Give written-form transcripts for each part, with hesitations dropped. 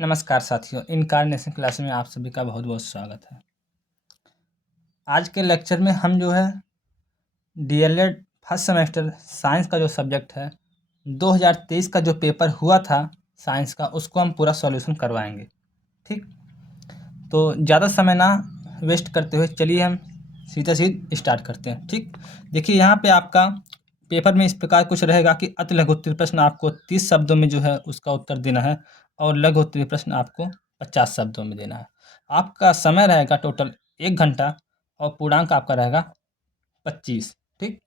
नमस्कार साथियों, incarnation class में आप सभी का बहुत बहुत स्वागत है। आज के लेक्चर में हम जो है डीएलएड फर्स्ट सेमेस्टर साइंस का जो सब्जेक्ट है 2023 का जो पेपर हुआ था साइंस का, उसको हम पूरा सॉल्यूशन करवाएंगे। ठीक, तो ज़्यादा समय ना वेस्ट करते हुए चलिए हम सीधा स्टार्ट करते हैं। ठीक, देखिए यहाँ पे आपका पेपर में इस प्रकार कुछ रहेगा कि अति लघु उत्तरीय प्रश्न आपको 30 शब्दों में जो है उसका उत्तर देना है और लघु उत्तरीय प्रश्न आपको 50 शब्दों में देना है। आपका समय रहेगा टोटल 1 घंटा और पूर्णांक आपका रहेगा 25। ठीक,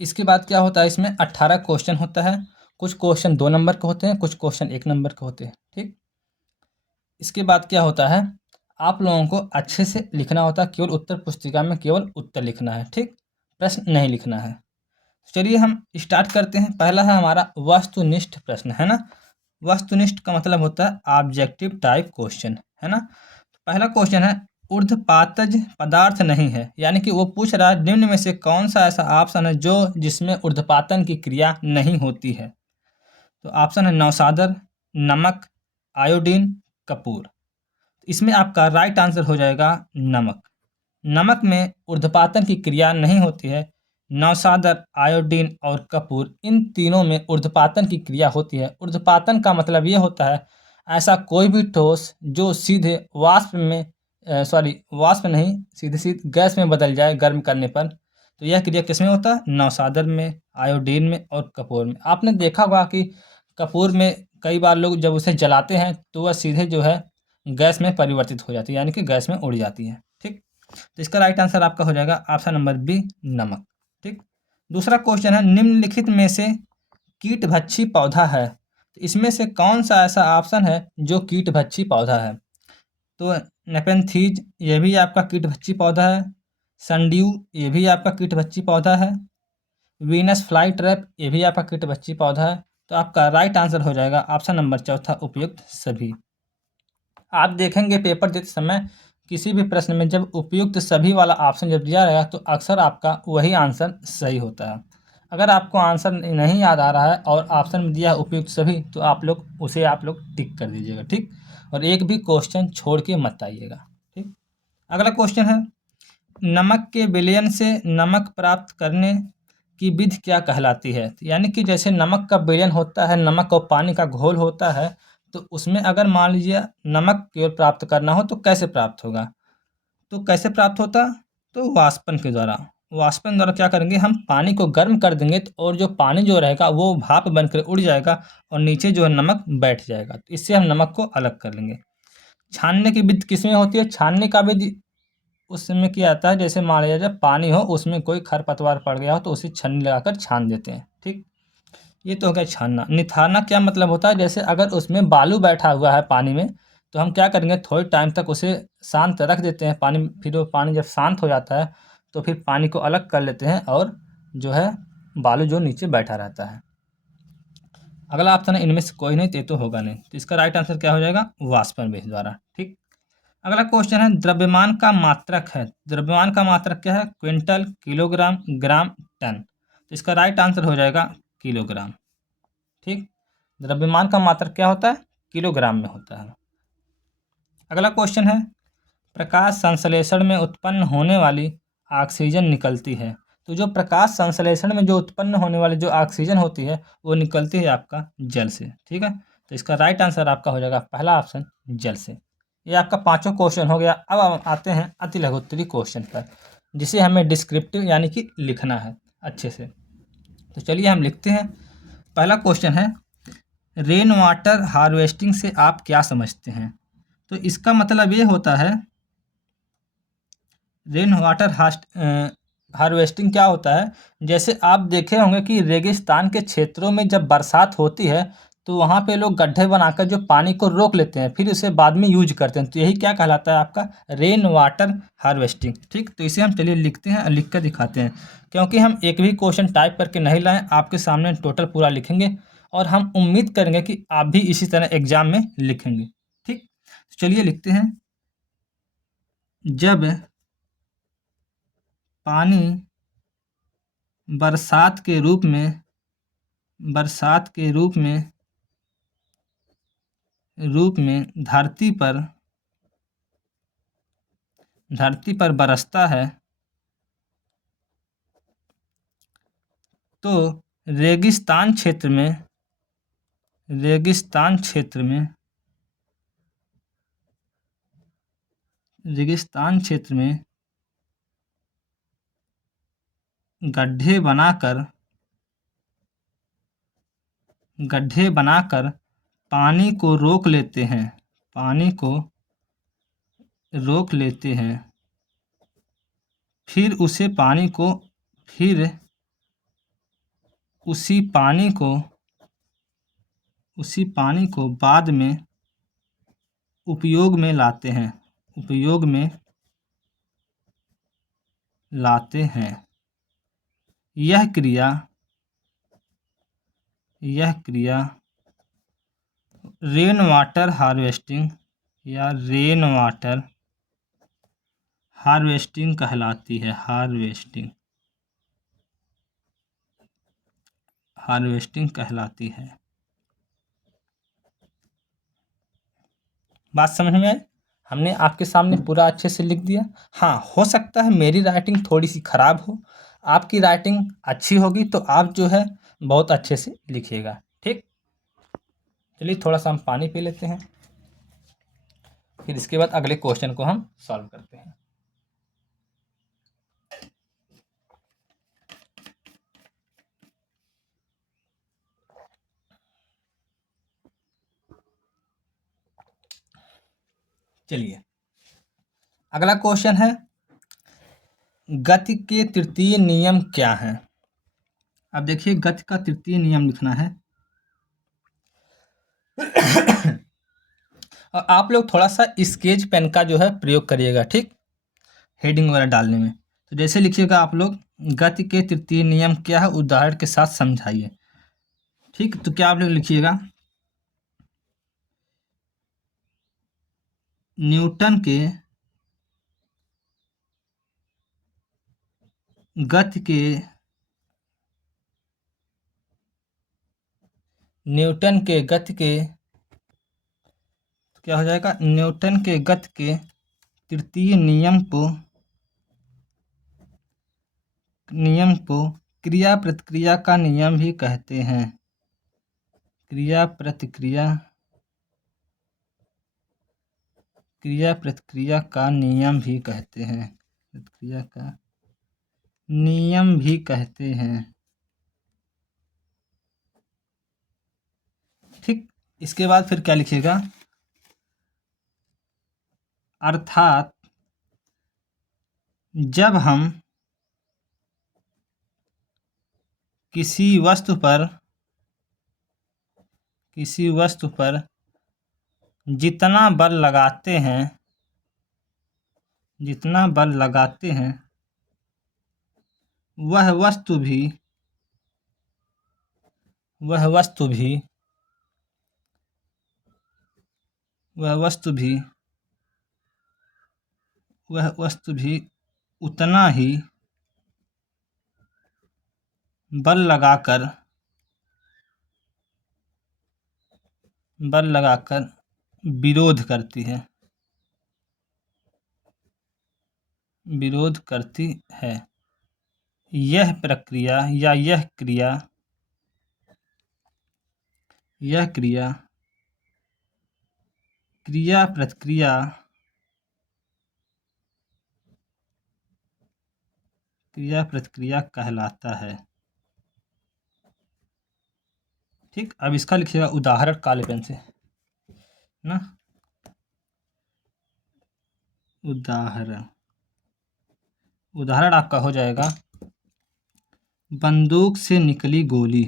इसके बाद क्या होता है, इसमें 18 क्वेश्चन होता है। कुछ क्वेश्चन 2 नंबर के होते हैं, कुछ क्वेश्चन 1 नंबर के होते हैं। ठीक, इसके बाद क्या होता है, आप लोगों को अच्छे से लिखना होता है। केवल उत्तर पुस्तिका में केवल उत्तर लिखना है। ठीक, प्रश्न नहीं लिखना है। चलिए हम स्टार्ट करते हैं। पहला है हमारा वस्तुनिष्ठ प्रश्न, है ना। वस्तुनिष्ठ का मतलब होता है ऑब्जेक्टिव टाइप क्वेश्चन, है ना। पहला क्वेश्चन है ऊर्ध्वपातज पदार्थ नहीं है, यानी कि वो पूछ रहा है निम्न में से कौन सा ऐसा ऑप्शन है जो जिसमें ऊर्ध्वपातन की क्रिया नहीं होती है। तो ऑप्शन है नौसादर, नमक, आयोडीन, कपूर। इसमें आपका राइट आंसर हो जाएगा नमक। नमक में ऊर्ध्वपातन की क्रिया नहीं होती है। नौसादर, आयोडीन और कपूर, इन तीनों में ऊर्ध्वपातन की क्रिया होती है। ऊर्ध्वपातन का मतलब ये होता है ऐसा कोई भी ठोस जो सीधे वाष्प में वाष्प नहीं, सीधे सीधे गैस में बदल जाए गर्म करने पर। तो यह क्रिया किसमें होता है? नौसादर में, आयोडीन में और कपूर में। आपने देखा होगा कि कपूर में कई बार लोग जब उसे जलाते हैं तो वह सीधे जो है गैस में परिवर्तित हो जाती है, यानी कि गैस में उड़ जाती है। ठीक, तो इसका राइट आंसर आपका हो जाएगा ऑप्शन नंबर बी, नमक। ठीक, दूसरा क्वेश्चन है निम्नलिखित में से कीटभक्षी पौधा है, तो इसमें से कौन सा ऐसा ऑप्शन है जो कीटभक्षी पौधा है। तो नेपेंथीज, ये भी आपका कीटभक्षी पौधा है। संड्यू, ये भी आपका कीटभक्षी पौधा है। वीनस फ्लाई ट्रैप, ये भी आपका कीटभक्षी पौधा है। तो आपका राइट आंसर हो जाएगा ऑप्शन नंबर चौथा, उपयुक्त सभी। आप देखेंगे पेपर देते समय किसी भी प्रश्न में जब उपयुक्त सभी वाला ऑप्शन जब दिया रहेगा तो अक्सर आपका वही आंसर सही होता है। अगर आपको आंसर नहीं याद आ रहा है और ऑप्शन में दिया है उपयुक्त सभी, तो आप लोग टिक कर दीजिएगा। ठीक, और एक भी क्वेश्चन छोड़ के मत आइएगा। ठीक, अगला क्वेश्चन है नमक के विलयन से नमक प्राप्त करने की विधि क्या कहलाती है। यानी कि जैसे नमक का विलयन होता है, नमक और पानी का घोल होता है, तो उसमें अगर मान लीजिए नमक केवल प्राप्त करना हो तो कैसे प्राप्त होगा। तो कैसे प्राप्त होता, तो वाष्पन के द्वारा। वाष्पन द्वारा क्या करेंगे, हम पानी को गर्म कर देंगे और जो पानी जो रहेगा वो भाप बनकर उड़ जाएगा और नीचे जो है नमक बैठ जाएगा। तो इससे हम नमक को अलग कर लेंगे। छानने की विधि किसमें होती है? छानने का विधि उसमें क्या आता है, जैसे मान लिया जाए पानी हो, उसमें कोई खरपतवार पड़ गया हो तो उसे छन्नी लगाकर छान देते हैं। ठीक, ये तो हो गया छानना। निथारना क्या मतलब होता है, जैसे अगर उसमें बालू बैठा हुआ है पानी में, तो हम क्या करेंगे, थोड़े टाइम तक उसे शांत रख देते हैं पानी, फिर वो पानी जब शांत हो जाता है तो फिर पानी को अलग कर लेते हैं और जो है बालू जो नीचे बैठा रहता है। अगला ऑप्शन है इनमें से कोई नहीं, तो ये तो होगा नहीं। तो इसका राइट आंसर क्या हो जाएगा? वाष्पन विधि द्वारा। ठीक, अगला क्वेश्चन है द्रव्यमान का मात्रक है। द्रव्यमान का मात्रक क्या है? क्विंटल, किलोग्राम, ग्राम, टन। तो इसका राइट आंसर हो जाएगा किलोग्राम। ठीक, द्रव्यमान का मात्रक क्या होता है? किलोग्राम में होता है। अगला क्वेश्चन है प्रकाश संश्लेषण में उत्पन्न होने वाली ऑक्सीजन निकलती है। तो जो प्रकाश संश्लेषण में जो उत्पन्न होने वाली जो ऑक्सीजन होती है वो निकलती है आपका जल से। ठीक है, तो इसका राइट आंसर आपका हो जाएगा पहला ऑप्शन, जल से। ये आपका पांचों क्वेश्चन हो गया। अब हम आते हैं अति लघु उत्तरीय क्वेश्चन पर, जिसे हमें डिस्क्रिप्टिव यानी कि लिखना है अच्छे से। तो चलिए हम लिखते हैं। पहला क्वेश्चन है रेन वाटर हार्वेस्टिंग से आप क्या समझते हैं। तो इसका मतलब ये होता है, रेन वाटर हार्वेस्टिंग क्या होता है, जैसे आप देखे होंगे कि रेगिस्तान के क्षेत्रों में जब बरसात होती है तो वहाँ पे लोग गड्ढे बनाकर जो पानी को रोक लेते हैं, फिर उसे बाद में यूज करते हैं। तो यही क्या कहलाता है आपका? Rain water harvesting. ठीक, तो इसे हम चलिए लिखते हैं और लिख कर दिखाते हैं, क्योंकि हम एक भी क्वेश्चन टाइप करके नहीं लाएं, आपके सामने टोटल पूरा लिखेंगे और हम उम्मीद करेंगे कि आप भी इसी तरह एग्जाम में लिखेंगे। ठीक, तो चलिए लिखते हैं। जब पानी बरसात के रूप में रूप में धरती पर बरसता है तो रेगिस्तान क्षेत्र में गड्ढे बनाकर पानी को रोक लेते हैं फिर उसी पानी को बाद में उपयोग में लाते हैं। यह क्रिया रेन वाटर हार्वेस्टिंग कहलाती है। हार्वेस्टिंग कहलाती है। बात समझ में आई? हमने आपके सामने पूरा अच्छे से लिख दिया। हाँ, हो सकता है मेरी राइटिंग थोड़ी सी खराब हो, आपकी राइटिंग अच्छी होगी तो आप जो है बहुत अच्छे से लिखिएगा। ठीक, चलिए थोड़ा सा हम पानी पी लेते हैं, फिर इसके बाद अगले क्वेश्चन को हम सॉल्व करते हैं। चलिए अगला क्वेश्चन है, गति के तृतीय नियम क्या है? अब देखिए गति का तृतीय नियम लिखना है और आप लोग थोड़ा सा स्केच पेन का जो है प्रयोग करिएगा। ठीक, हेडिंग वगैरह डालने में। तो जैसे लिखिएगा आप लोग, गति के तृतीय नियम क्या है, उदाहरण के साथ समझाइए। ठीक, तो क्या आप लोग लिखिएगा, न्यूटन के गति के क्या हो जाएगा, न्यूटन के गति के तृतीय नियम को क्रिया प्रतिक्रिया का नियम भी कहते हैं। क्रिया प्रतिक्रिया का नियम भी कहते हैं। प्रतिक्रिया का नियम भी कहते हैं। ठीक, इसके बाद फिर क्या लिखिएगा, अर्थात जब हम किसी वस्तु पर जितना बल लगाते हैं वह वस्तु भी उतना ही बल लगाकर विरोध करती है। यह प्रक्रिया या यह क्रिया क्रिया प्रतिक्रिया कहलाता है। ठीक, अब इसका लिखिएगा उदाहरण काले पेन से ना, उदाहरण आपका हो जाएगा, बंदूक से निकली गोली।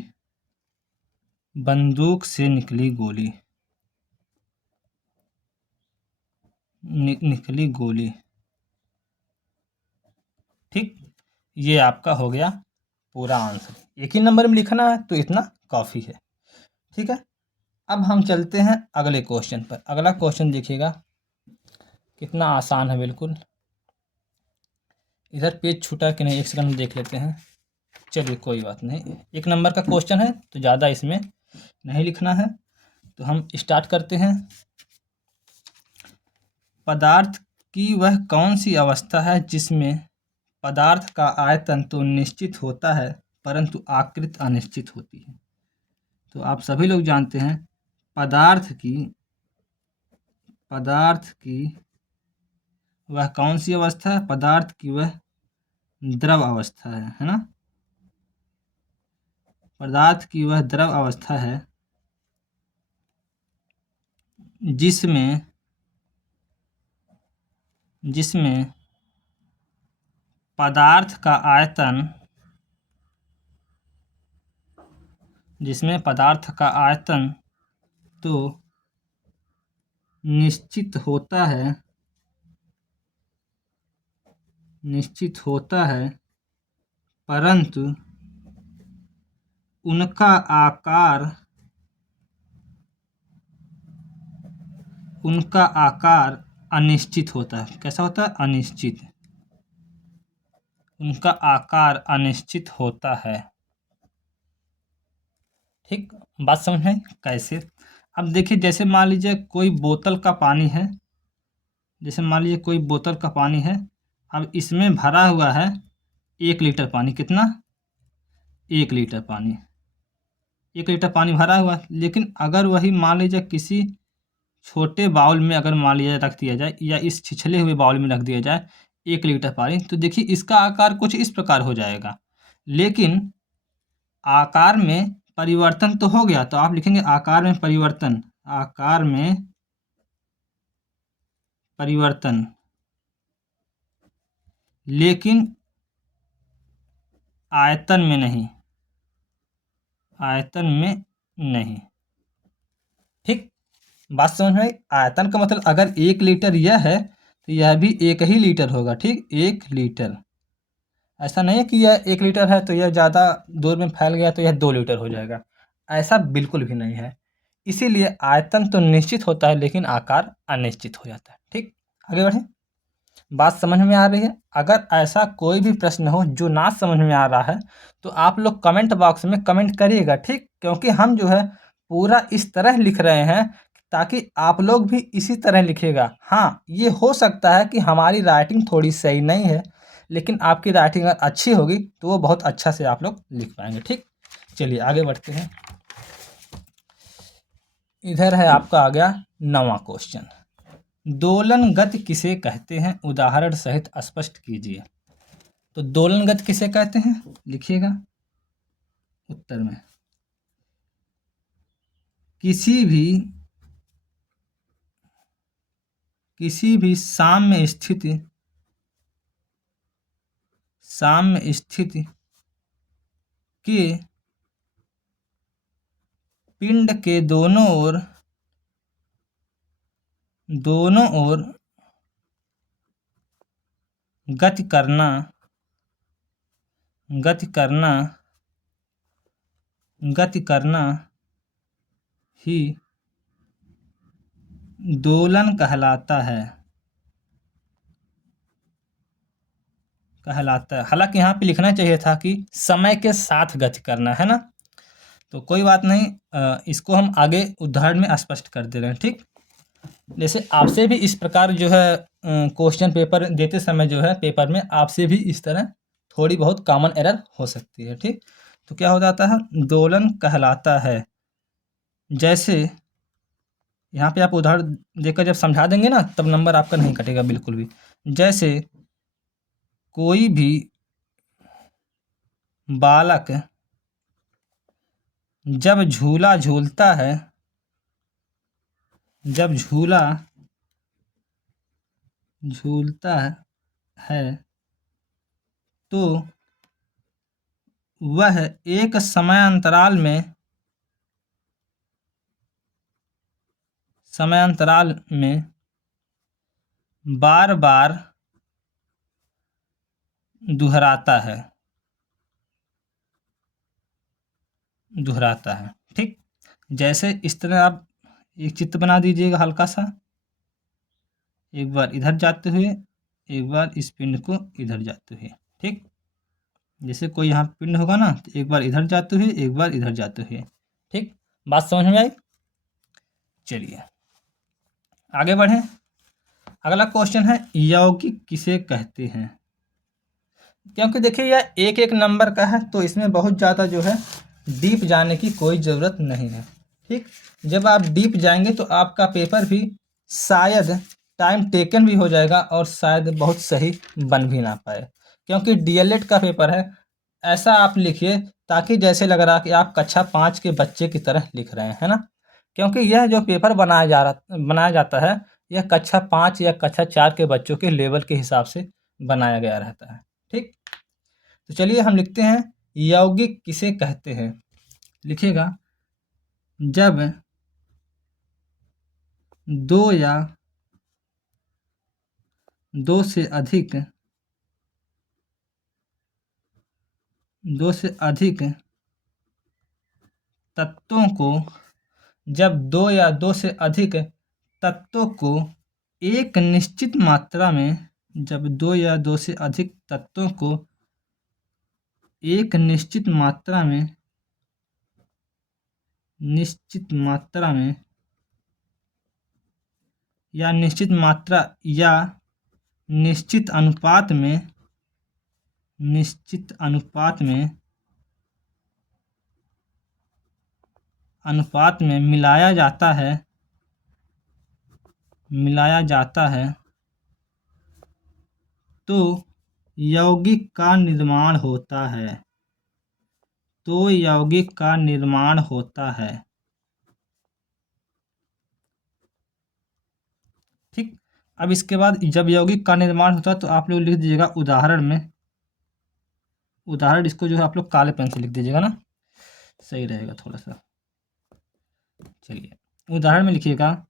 ठीक, ये आपका हो गया पूरा आंसर। एक ही नंबर में लिखना है तो इतना काफ़ी है। ठीक है, अब हम चलते हैं अगले क्वेश्चन पर। अगला क्वेश्चन देखिएगा कितना आसान है बिल्कुल। इधर पेज छूटा कि नहीं, एक सेकंड में देख लेते हैं। चलिए कोई बात नहीं, एक नंबर का क्वेश्चन है तो ज़्यादा इसमें नहीं लिखना है। तो हम स्टार्ट करते हैं। पदार्थ की वह कौन सी अवस्था है जिसमें पदार्थ का आयतन तो निश्चित होता है परंतु आकृति अनिश्चित होती है। तो आप सभी लोग जानते हैं पदार्थ की वह कौन सी अवस्था है? पदार्थ की वह द्रव अवस्था है ना? पदार्थ की वह द्रव अवस्था है जिसमें पदार्थ का आयतन तो निश्चित होता है परंतु उनका आकार अनिश्चित होता है। कैसा होता है? अनिश्चित। उनका आकार अनिश्चित होता है। ठीक, बात समझ में? कैसे? अब देखिए, जैसे मान लीजिए कोई बोतल का पानी है। अब इसमें भरा हुआ है 1 लीटर पानी। कितना? 1 लीटर पानी। 1 लीटर पानी भरा हुआ है, लेकिन अगर वही मान लीजिए किसी छोटे बाउल में अगर मान लीजिए रख दिया जाए या इस छिछले हुए बाउल में रख दिया जाए 1 लीटर पानी, तो देखिए इसका आकार कुछ इस प्रकार हो जाएगा, लेकिन आकार में परिवर्तन तो हो गया। तो आप लिखेंगे आकार में परिवर्तन, लेकिन आयतन में नहीं। ठीक, बात समझ में आई? आयतन का मतलब अगर 1 लीटर यह है तो यह भी 1 ही लीटर होगा। ठीक, 1 लीटर। ऐसा नहीं है कि यह 1 लीटर है तो यह ज़्यादा दूर में फैल गया तो यह 2 लीटर हो जाएगा। ऐसा बिल्कुल भी नहीं है। इसीलिए आयतन तो निश्चित होता है लेकिन आकार अनिश्चित हो जाता है। ठीक, आगे बढ़ें। बात समझ में आ रही है? अगर ऐसा कोई भी प्रश्न हो जो ना समझ में आ रहा है तो आप लोग कमेंट बॉक्स में कमेंट करिएगा। ठीक, क्योंकि हम जो है पूरा इस तरह लिख रहे हैं ताकि आप लोग भी इसी तरह लिखिएगा। हाँ, ये हो सकता है कि हमारी राइटिंग थोड़ी सही नहीं है, लेकिन आपकी राइटिंग अगर अच्छी होगी तो वो बहुत अच्छा से आप लोग लिख पाएंगे। ठीक, चलिए आगे बढ़ते हैं। इधर है आपका आ गया 9वां क्वेश्चन। दोलन गति किसे कहते हैं? उदाहरण सहित स्पष्ट कीजिए। तो दोलन गति किसे कहते हैं? लिखिएगा उत्तर में। किसी भी साम्य स्थिति के पिंड के दोनों ओर गति करना ही दोलन कहलाता है। हालांकि यहाँ पे लिखना चाहिए था कि समय के साथ गति करना, है ना? तो कोई बात नहीं, इसको हम आगे उदाहरण में स्पष्ट कर दे रहे हैं। ठीक, जैसे आपसे भी इस प्रकार जो है क्वेश्चन पेपर देते समय जो है पेपर में आपसे भी इस तरह थोड़ी बहुत कॉमन एरर हो सकती है। ठीक, तो क्या हो जाता है? दोलन कहलाता है। जैसे यहाँ पे आप उदाहरण देकर जब समझा देंगे ना तब नंबर आपका नहीं कटेगा बिल्कुल भी। जैसे कोई भी बालक जब झूला झूलता है तो वह एक समयांतराल में बार बार दोहराता है। ठीक, जैसे इस तरह आप एक चित्र बना दीजिएगा हल्का सा, एक बार इधर जाते हुए, एक बार इस पिंड को इधर जाते हुए। ठीक, जैसे कोई यहाँ पिंड होगा ना तो एक बार इधर जाते हुए, एक बार इधर जाते हुए। ठीक, बात समझ में आई? चलिए आगे बढ़ें। अगला क्वेश्चन है यौगिक किसे कहते हैं। क्योंकि देखिए यह एक एक नंबर का है तो इसमें बहुत ज़्यादा जो है डीप जाने की कोई ज़रूरत नहीं है। ठीक, जब आप डीप जाएंगे तो आपका पेपर भी शायद टाइम टेकन भी हो जाएगा और शायद बहुत सही बन भी ना पाए, क्योंकि डीएलएड का पेपर है। ऐसा आप लिखिए ताकि जैसे लग रहा कि आप कक्षा 5 के बच्चे की तरह लिख रहे हैं, है ना। क्योंकि यह जो पेपर बनाया जाता है यह कक्षा 5 या कक्षा 4 के बच्चों के लेवल के हिसाब से बनाया गया रहता है। ठीक, तो चलिए हम लिखते हैं यौगिक किसे कहते हैं। लिखिएगा जब दो या दो से अधिक तत्वों को जब दो या दो से अधिक तत्वों को एक निश्चित मात्रा में जब दो या दो से अधिक तत्वों को एक निश्चित मात्रा में या निश्चित मात्रा या निश्चित अनुपात में मिलाया जाता है तो यौगिक का निर्माण होता है। ठीक, अब इसके बाद जब यौगिक का निर्माण होता है तो आप लोग लिख दीजिएगा उदाहरण इसको जो है आप लोग काले पेन से लिख दीजिएगा ना, सही रहेगा थोड़ा सा। चलिए उदाहरण में लिखिएगा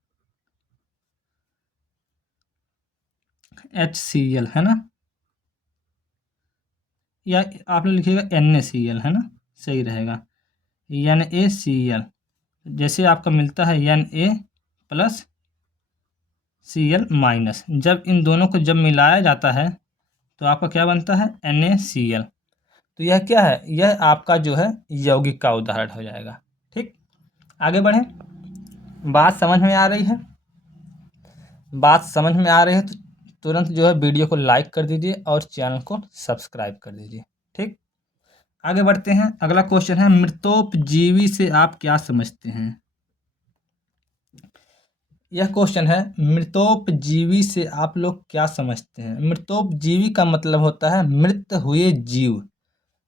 HCl, है ना, या आप लोग लिखिएगा NaCl, है ना, सही रहेगा। NaCl जैसे आपका मिलता है Na+Cl-, जब इन दोनों को जब मिलाया जाता है तो आपका क्या बनता है NaCl। तो यह क्या है, यह आपका जो है यौगिक का उदाहरण हो जाएगा। ठीक, आगे बढ़ें। बात समझ में आ रही है तो तुरंत जो है वीडियो को लाइक कर दीजिए और चैनल को सब्सक्राइब कर दीजिए। ठीक, आगे बढ़ते हैं। अगला क्वेश्चन है मृतोपजीवी से आप क्या समझते हैं। यह क्वेश्चन है मृतोपजीवी से आप लोग क्या समझते हैं। मृतोपजीवी का मतलब होता है मृत हुए जीव,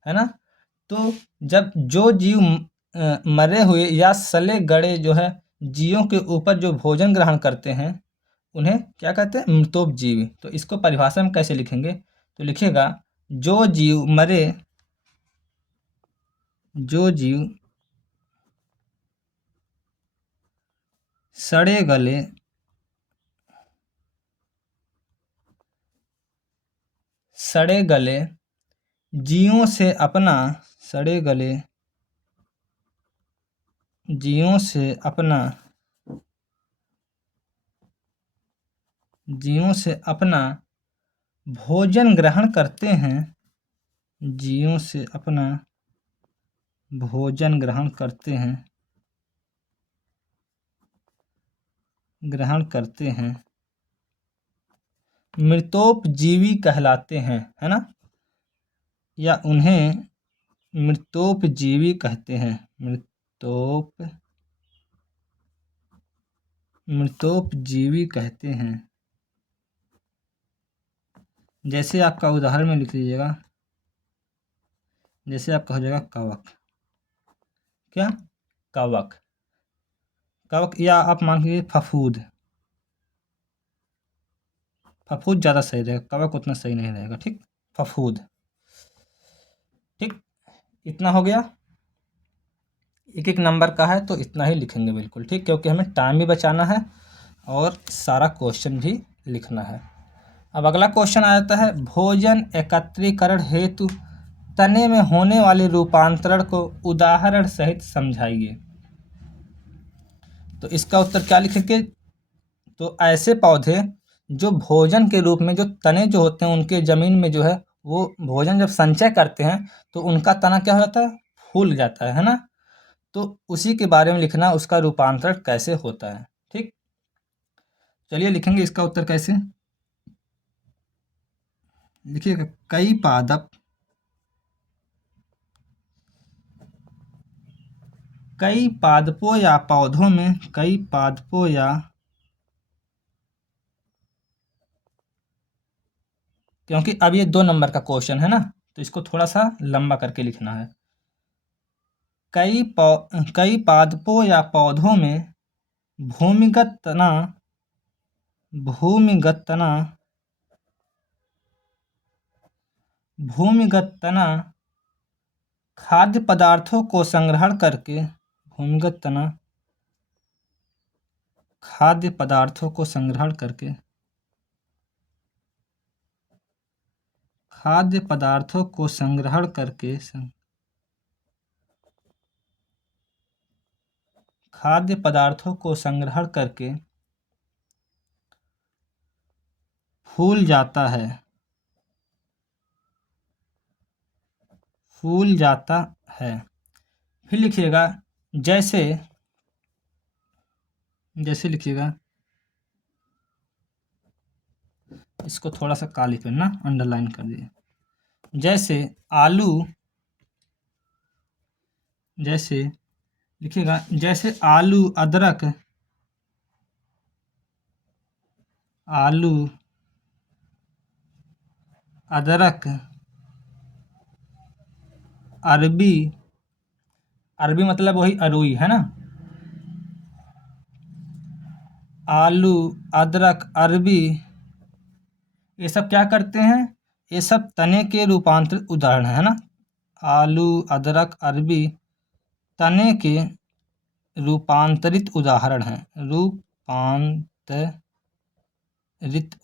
है ना। तो जब जो जीव मरे हुए या सले गड़े जो है जीवों के ऊपर जो भोजन ग्रहण करते हैं उन्हें क्या कहते हैं, मृतोपजीवी। तो इसको परिभाषा में कैसे लिखेंगे, तो लिखिएगा जो जीव सड़े गले जीवों से अपना भोजन ग्रहण करते हैं मृतोपजीवी कहलाते हैं, है ना, या उन्हें मृतोपजीवी कहते हैं। मृतोपजीवी कहते हैं। जैसे आपका उदाहरण में लिख लीजिएगा, जैसे आपका हो जाएगा कवक, क्या कवक, या आप मान लीजिए फफूद ज़्यादा सही रहेगा, कवक उतना सही नहीं रहेगा। ठीक, फफूद। ठीक, इतना हो गया। एक एक नंबर का है तो इतना ही लिखेंगे बिल्कुल। ठीक, क्योंकि हमें टाइम भी बचाना है और सारा क्वेश्चन भी लिखना है। अब अगला क्वेश्चन आ जाता है भोजन एकत्रीकरण हेतु तने में होने वाले रूपांतरण को उदाहरण सहित समझाइए। तो इसका उत्तर क्या लिखेंगे, तो ऐसे पौधे जो भोजन के रूप में जो तने जो होते हैं उनके ज़मीन में जो है वो भोजन जब संचय करते हैं तो उनका तना क्या हो जाता है, फूल जाता है ना। तो उसी के बारे में लिखना, उसका रूपांतरण कैसे होता है। ठीक, चलिए लिखेंगे इसका उत्तर कैसे। लिखिएगा कई पादप कई पादपों या पौधों में कई पादपों या क्योंकि अब ये 2 नंबर का क्वेश्चन है ना, तो इसको थोड़ा सा लंबा करके लिखना है। कई पादपों या पौधों में भूमिगत तना भूमिगत तना भूमिगत तना खाद्य पदार्थों को संग्रहण करके भूमिगत तना खाद्य पदार्थों को संग्रहण करके खाद्य पदार्थों को संग्रहण करके खाद्य पदार्थों को संग्रहण करके फूल जाता है फूल जाता है। फिर लिखिएगा जैसे जैसे लिखिएगा, इसको थोड़ा सा काली पेन ना अंडरलाइन कर दिए। जैसे आलू जैसे लिखिएगा जैसे आलू अदरक आलू अदरक अरबी अरबी मतलब वही अरुई है ना। आलू अदरक अरबी ये सब क्या करते हैं, ये सब तने के रूपांतरित उदाहरण है ना। आलू अदरक अरबी तने के रूपांतरित उदाहरण हैं रूपांतरित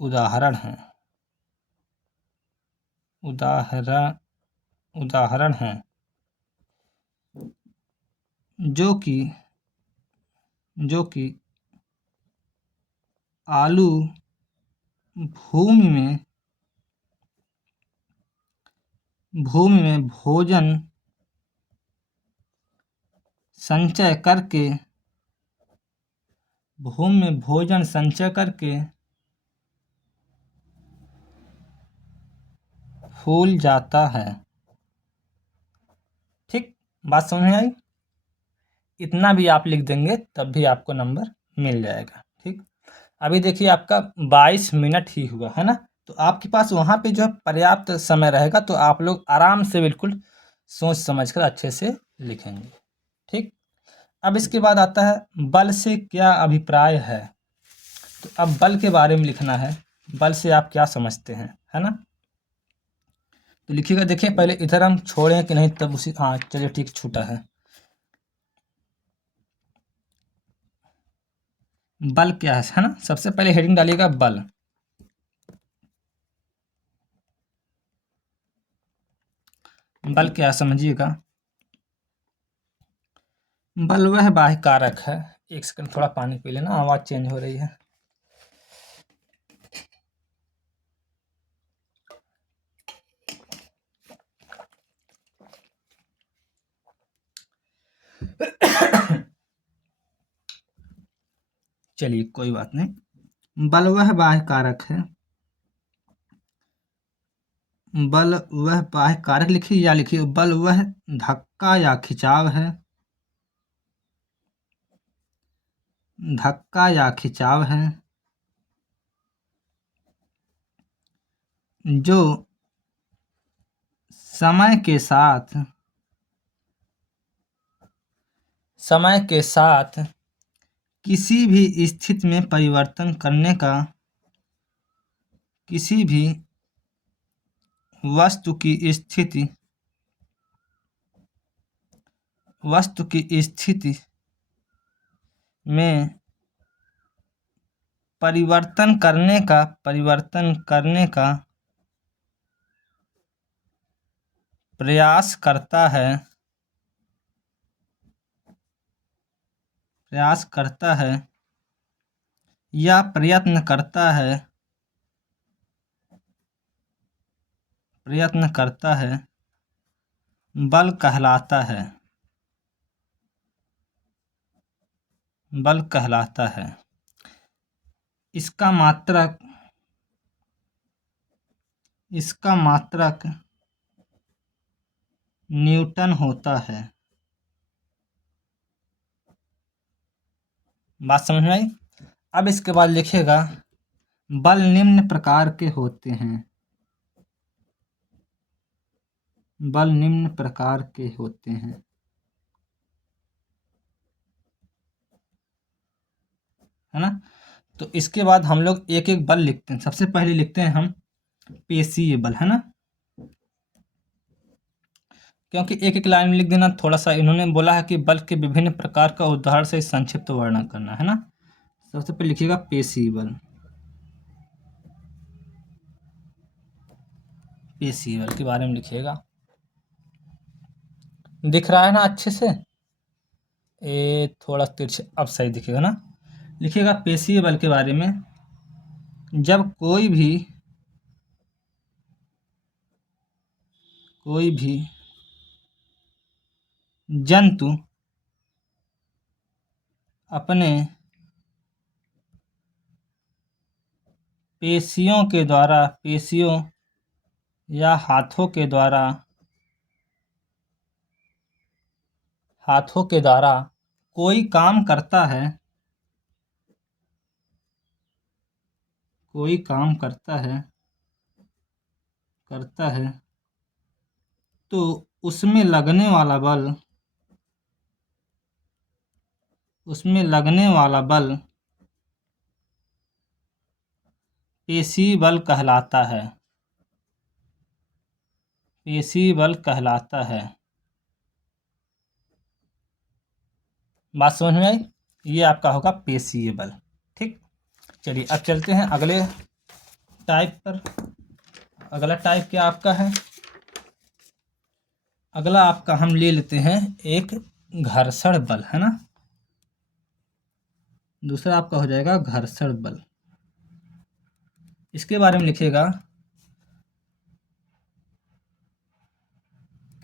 उदाहरण हैं उदाहरण हैं जो कि आलू भूमि में भोजन संचय करके फूल जाता है। ठीक, बात समझ में आई। इतना भी आप लिख देंगे तब भी आपको नंबर मिल जाएगा। ठीक, अभी देखिए आपका 22 मिनट ही हुआ है ना, तो आपके पास वहाँ पे जो है पर्याप्त समय रहेगा, तो आप लोग आराम से बिल्कुल सोच समझकर अच्छे से लिखेंगे। ठीक, अब इसके बाद आता है बल से क्या अभिप्राय है। तो अब बल के बारे में लिखना है, बल से आप क्या समझते हैं, है ना। तो लिखिएगा, देखिए पहले इधर हम छोड़ें कि नहीं तब उसी, हाँ चलिए ठीक, छूटा है। बल क्या है ना, सबसे पहले हेडिंग डालिएगा बल। बल क्या है समझिएगा। बल वह बाह्य कारक है, एक सेकंड थोड़ा पानी पी लेना, आवाज चेंज हो रही है। चलिए कोई बात नहीं। बल वह बाह्य कारक है, बल वह बाह्य कारक लिखिए या लिखिए बल वह धक्का या खिंचाव है, धक्का या खिंचाव है जो समय के साथ किसी भी स्थिति में परिवर्तन करने का, किसी भी वस्तु की स्थिति में परिवर्तन करने का प्रयास करता है या प्रयत्न करता है बल कहलाता है। इसका मात्रक न्यूटन होता है। बात समझ में आई? अब इसके बाद लिखिएगा बल निम्न प्रकार के होते हैं। बल निम्न प्रकार के होते हैं। है ना? तो इसके बाद हम लोग एक एक बल लिखते हैं। सबसे पहले लिखते हैं हम पेशीय बल, है ना? क्योंकि एक एक लाइन में लिख देना थोड़ा सा, इन्होंने बोला है कि बल के विभिन्न प्रकार का उदाहरण से संक्षिप्त वर्णन करना, है ना? सबसे पहले लिखिएगा पेशीय बल। पेशीय बल के बारे में लिखिएगा। दिख रहा है ना अच्छे से? थोड़ा तिरछे, अब सही दिखेगा ना? लिखिएगा पेशीय बल के बारे में, जब कोई भी जंतु अपने पेशियों या हाथों के द्वारा कोई काम करता है तो उसमें लगने वाला बल पेशीय बल कहलाता है। पेशीय बल कहलाता है। बात समझ में आई? ये आपका होगा पेशीय बल। ठीक, चलिए अब चलते हैं अगले टाइप पर। अगला टाइप क्या आपका है? अगला आपका हम ले लेते हैं एक घर्षण बल, है ना? दूसरा आपका हो जाएगा घर्षण बल। इसके बारे में लिखिएगा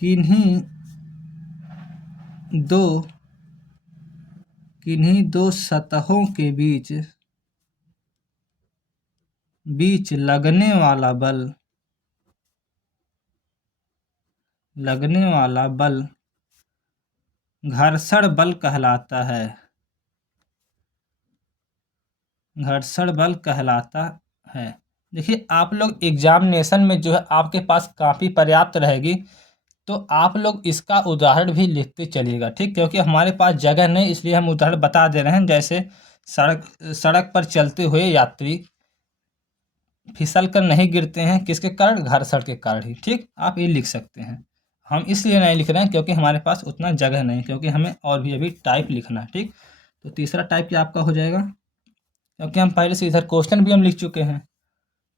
किन्हीं दो सतहों के बीच लगने वाला बल घर्षण बल कहलाता है। घर्षण बल कहलाता है। देखिए, आप लोग एग्जामिनेशन में जो है आपके पास काफ़ी पर्याप्त रहेगी, तो आप लोग इसका उदाहरण भी लिखते चलिएगा, ठीक? क्योंकि हमारे पास जगह नहीं, इसलिए हम उदाहरण बता दे रहे हैं। जैसे सड़क पर चलते हुए यात्री फिसल कर नहीं गिरते हैं, किसके कारण? घर्षण के कारण ही, ठीक? आप ये लिख सकते हैं। हम इसलिए नहीं लिख रहे हैं क्योंकि हमारे पास उतना जगह नहीं, क्योंकि हमें और भी अभी टाइप लिखना है, ठीक? तो तीसरा टाइप क्या आपका हो जाएगा? क्योंकि हम पहले से इधर क्वेश्चन भी हम लिख चुके हैं,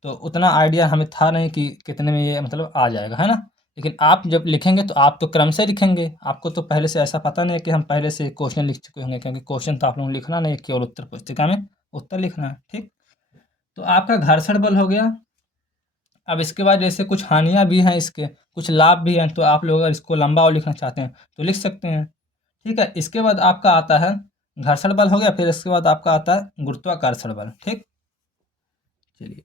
तो उतना आइडिया हमें था नहीं कि कितने में ये मतलब आ जाएगा, है ना? लेकिन आप जब लिखेंगे तो आप तो क्रम से लिखेंगे। आपको तो पहले से ऐसा पता नहीं है कि हम पहले से क्वेश्चन लिख चुके होंगे, क्योंकि क्वेश्चन तो आप लोगों को लिखना नहीं है, केवल उत्तर पुस्तिका में उत्तर लिखना है, ठीक? तो आपका घर्षण बल हो गया। अब इसके बाद जैसे कुछ हानियाँ भी हैं इसके, कुछ लाभ भी हैं, तो आप लोग अगर इसको लंबा और लिखना चाहते हैं तो लिख सकते हैं, ठीक है? इसके बाद आपका आता है घर्षण बल हो गया, फिर इसके बाद आपका आता है गुरुत्वाकर्षण बल, ठीक? चलिए,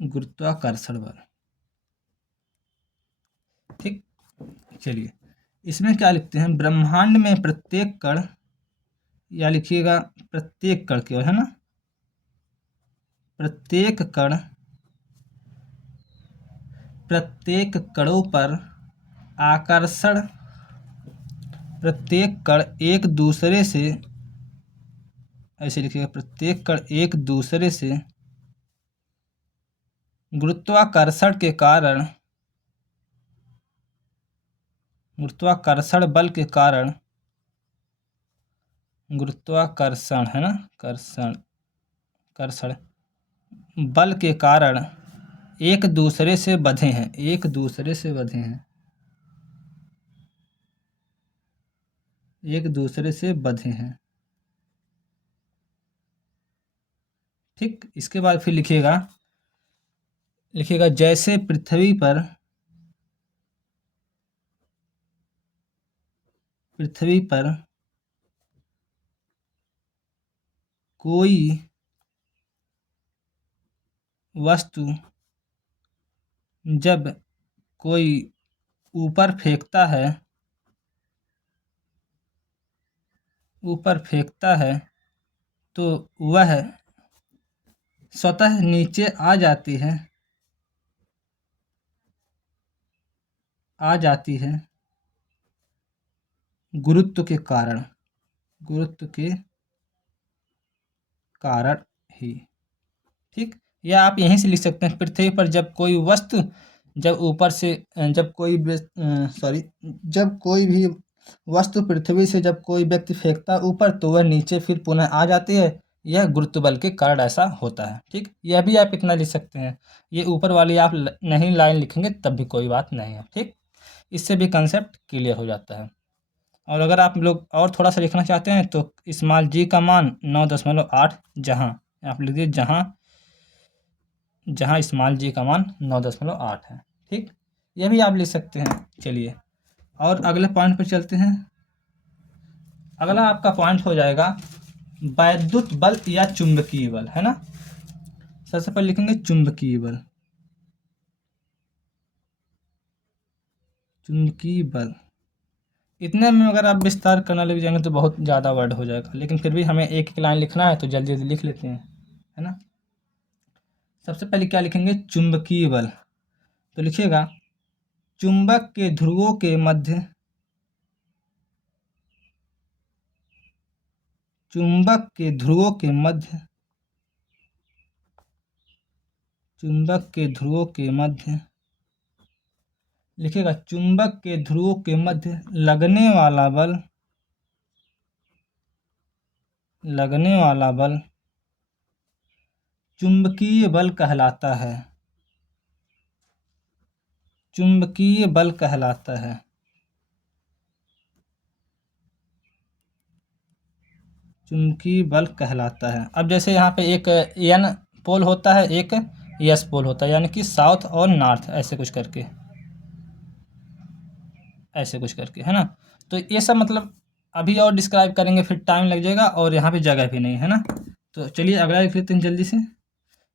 गुरुत्वाकर्षण बल, ठीक? चलिए, इसमें क्या लिखते हैं? ब्रह्मांड में प्रत्येक कण, या लिखिएगा प्रत्येक कण केवल, है ना? प्रत्येक कणों पर आकर्षण, प्रत्येक कण एक दूसरे से, ऐसे लिखिएगा, प्रत्येक कण एक दूसरे से गुरुत्वाकर्षण बल के कारण, गुरुत्वाकर्षण, है ना? कर्षण बल के कारण एक दूसरे से बंधे हैं। एक दूसरे से बंधे हैं, ठीक? इसके बाद फिर लिखिएगा जैसे पृथ्वी पर कोई वस्तु जब कोई ऊपर फेंकता है तो वह स्वतः नीचे आ जाती है गुरुत्व के कारण ही। ठीक, या आप यहीं से लिख सकते हैं, पृथ्वी पर जब कोई वस्तु जब ऊपर से जब कोई भी वस्तु पृथ्वी से जब कोई व्यक्ति फेंकता है ऊपर तो वह नीचे फिर पुनः आ जाती है, यह गुरुत्व बल के कारण ऐसा होता है। ठीक, यह भी आप इतना लिख सकते हैं। ये ऊपर वाली आप नहीं लाइन लिखेंगे तब भी कोई बात नहीं है। ठीक, इससे भी कंसेप्ट क्लियर हो जाता है। और अगर आप लोग और थोड़ा सा लिखना चाहते हैं तो स्मॉल जी का मान 9.8 जहाँ आप लिख दीजिए जहाँ स्मॉल जी का मान 9.8 है। ठीक, यह भी आप लिख सकते हैं। चलिए और अगले पॉइंट पर चलते हैं। अगला आपका पॉइंट हो जाएगा वैद्युत बल या चुंबकीय बल, है ना। सबसे पहले लिखेंगे चुंबकीय बल। इतने में अगर आप विस्तार करना लग जाएंगे तो बहुत ज़्यादा वर्ड हो जाएगा, लेकिन फिर भी हमें एक एक लाइन लिखना है तो जल्दी जल्दी लिख लेते हैं, है ना। सबसे पहले क्या लिखेंगे, चुंबकीय बल। तो लिखिएगा चुंबक के ध्रुवों के मध्य चुंबक के ध्रुवों के मध्य लगने वाला बल चुंबकीय बल कहलाता है। अब जैसे यहाँ पे एक एन पोल होता है, एक एस पोल होता है, यानी कि साउथ और नॉर्थ ऐसे कुछ करके, है ना। तो ये सब मतलब अभी और डिस्क्राइब करेंगे फिर टाइम लग जाएगा और यहाँ पे जगह भी नहीं है ना। तो चलिए अगला लिख लेते हैं जल्दी से।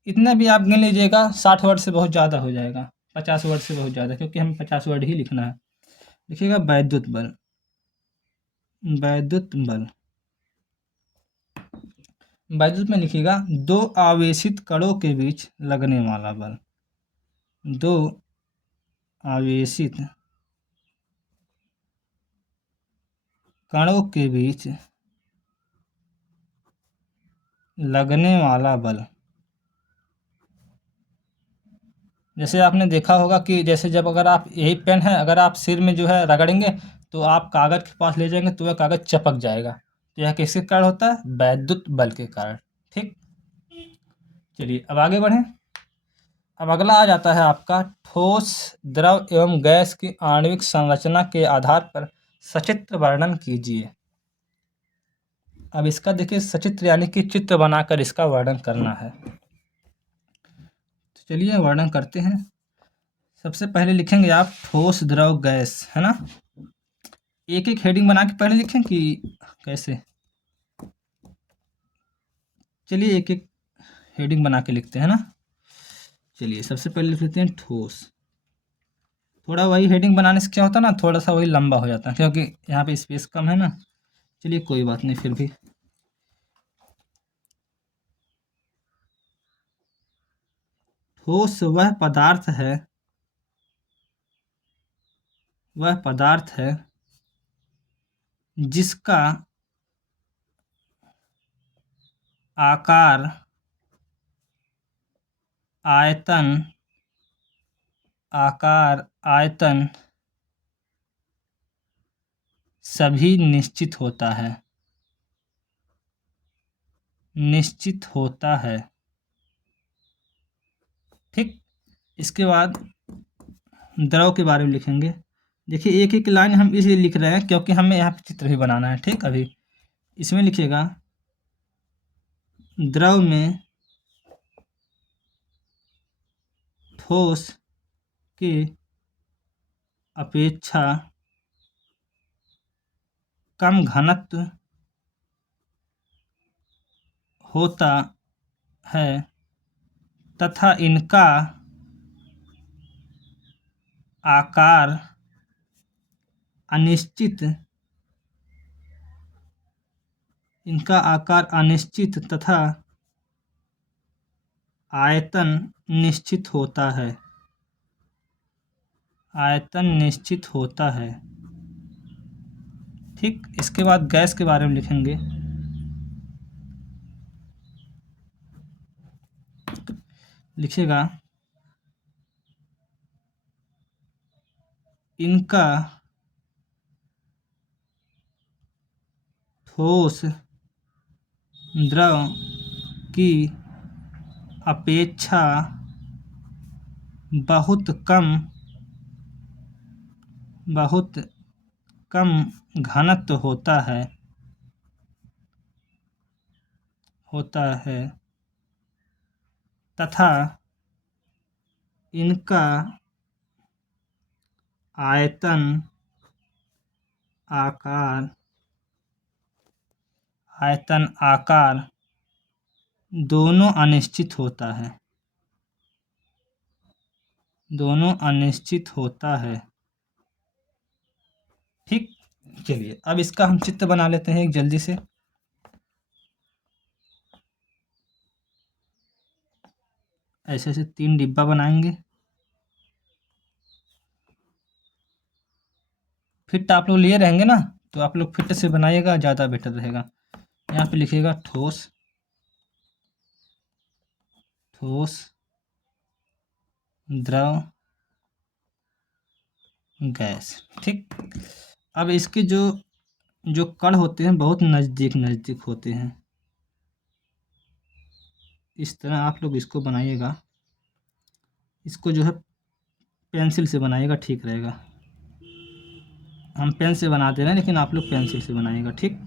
इतना भी आप गिन लीजिएगा, 60 वर्ड से बहुत ज़्यादा हो जाएगा, 50 वर्ड से बहुत ज़्यादा, क्योंकि हमें 50 वर्ड ही लिखना है। लिखिएगा वैद्युत में लिखिएगा दो आवेशित कणों के बीच लगने वाला बल। दो आवेशित कणों के बीच लगने वाला बल। जैसे आपने देखा होगा कि जैसे जब अगर आप यही पेन है अगर आप सिर में जो है रगड़ेंगे तो आप कागज़ के पास ले जाएंगे तो वह कागज़ चपक जाएगा। तो यह किसके कारण होता है, वैद्युत बल के कारण। ठीक, चलिए अब आगे बढ़ें। अब अगला आ जाता है आपका ठोस, द्रव एवं गैस की आणविक संरचना के आधार पर सचित्र वर्णन कीजिए। अब इसका देखिए सचित्र यानी कि चित्र बनाकर इसका वर्णन करना है। तो चलिए वर्णन करते हैं। सबसे पहले लिखेंगे आप ठोस, द्रव, गैस, है ना। एक एक हेडिंग बना के पहले लिखें कि कैसे। चलिए एक एक हेडिंग बना के लिखते हैं ना। चलिए सबसे पहले लिख लेते हैं ठोस। थोड़ा वही हेडिंग बनाने से क्या होता है ना, थोड़ा सा वही लंबा हो जाता है क्योंकि यहाँ पे स्पेस कम है ना। चलिए कोई बात नहीं, फिर भी ठोस वह पदार्थ है जिसका आकार, आयतन सभी निश्चित होता है। ठीक, इसके बाद द्रव के बारे में लिखेंगे। देखिए एक एक लाइन हम इसलिए लिख रहे हैं क्योंकि हमें यहाँ पे चित्र भी बनाना है। ठीक, अभी इसमें लिखिएगा द्रव में ठोस के अपेक्षा कम घनत्व होता है तथा इनका आकार अनिश्चित तथा आयतन निश्चित होता है। ठीक, इसके बाद गैस के बारे में लिखेंगे। लिखिएगा इनका ठोस द्रव की अपेक्षा बहुत कम घनत्व होता है तथा इनका आयतन आकार दोनों अनिश्चित होता है। ठीक, चलिए अब इसका हम चित्र बना लेते हैं एक जल्दी से। ऐसे ऐसे 3 डिब्बा बनाएंगे। फिट आप लोग लिए रहेंगे ना, तो आप लोग फिट से बनाइएगा, ज़्यादा बेटर रहेगा। यहाँ पे लिखिएगा ठोस द्रव गैस। ठीक, अब इसके जो कण होते हैं बहुत नज़दीक होते हैं। इस तरह आप लोग इसको बनाइएगा। इसको जो है पेंसिल से बनाइएगा, ठीक रहेगा। हम पेन से बना दे रहे हैं, लेकिन आप लोग पेंसिल से बनाइएगा। ठीक,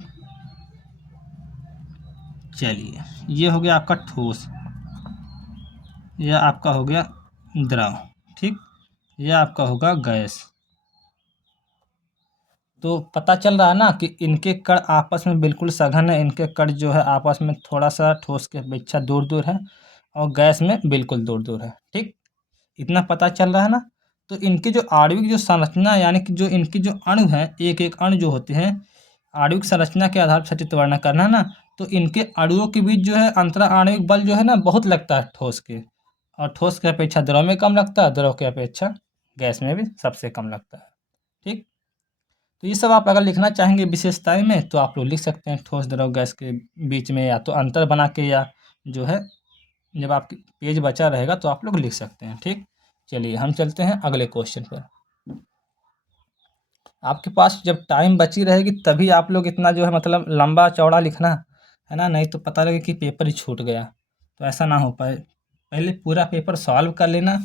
चलिए ये हो गया आपका ठोस, यह आपका हो गया द्रव। ठीक, यह आपका होगा गैस। तो पता चल रहा है ना कि इनके कण आपस में बिल्कुल सघन है। इनके कण जो है आपस में थोड़ा सा ठोस के अपेक्षा दूर है, और गैस में बिल्कुल दूर है। ठीक, इतना पता चल रहा है ना। तो इनकी जो आणविक जो संरचना, यानी कि जो इनकी जो अणु हैं, एक एक अणु जो होते हैं, आणविक संरचना के आधार पर सचित्र वर्णन करना है ना। तो इनके अणुओं के बीच जो है अंतरा आणविक बल जो है ना बहुत लगता है ठोस के, और ठोस की अपेक्षा द्रव में कम लगता है, द्रव की अपेक्षा गैस में भी सबसे कम लगता है। ठीक, तो ये सब आप अगर लिखना चाहेंगे विशेषताएं में, तो आप लोग लिख सकते हैं ठोस द्रव गैस के बीच में, या तो अंतर बना के, या जो है जब आपकी पेज बचा रहेगा तो आप लोग लिख सकते हैं। ठीक, चलिए हम चलते हैं अगले क्वेश्चन पर। आपके पास जब टाइम बची रहेगी तभी आप लोग इतना जो है मतलब लंबा चौड़ा लिखना है ना, नहीं तो पता लगे कि पेपर ही छूट गया, तो ऐसा ना हो पाए। पहले पूरा पेपर सॉल्व कर लेना,